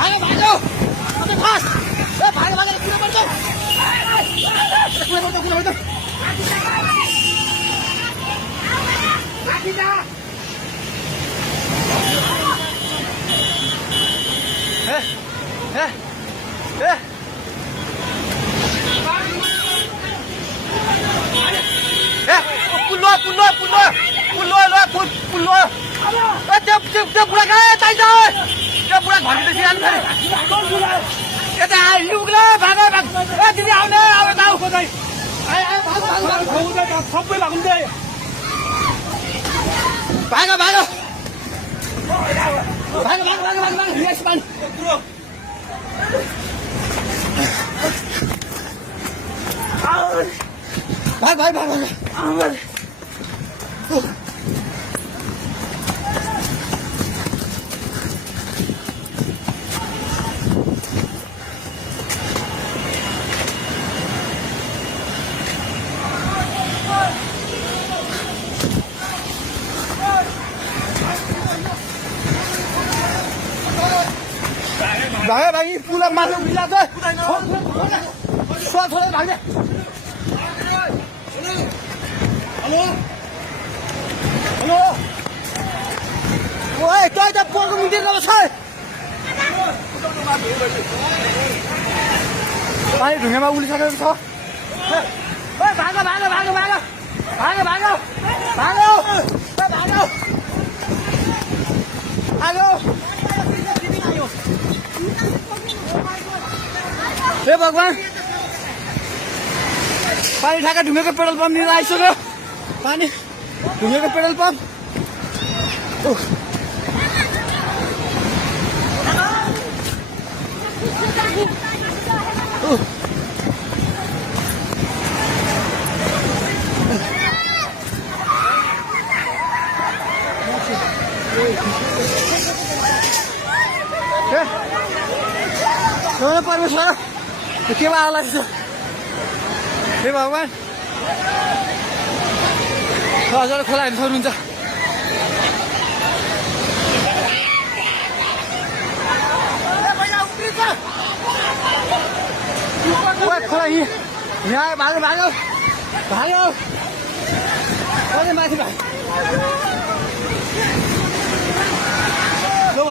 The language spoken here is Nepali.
भागो भागो खास भागो भागेर कुरो पर्छ त्यो बुढा कहाँ चाहिन्छ त्यो बुढा घरको सिरानी फेरि यता आइपुग्ला भागो भाग दिदी आउने अब ताउ खोज्दै सबै लाग्दै भागो भागो भागो भागो भागो भागो भागो यस पानी भाग भाग भाग भाग भागे भागी पुला माथि उभिला छ छोडे भागे हेलो हेलो ओए तै त पोको मुतिर गएको छ पानी ढुङ्गामा उलिसकेको छ ओए भागो भागो भागो भागो भागो भागो भागो भागो भागो हे भगवान पानी ठाका ढुङ्गेको पेट्रोल पम्प लिएर आइसक्यो पानी ढुङ्गेको पेट्रोल पम्प परमेश्वर के आग लाग्छ हे भगवान हजुर खोला हेर्नु सक्नुहुन्छ खोला यहाँ भागो भागो भागो माथि भाग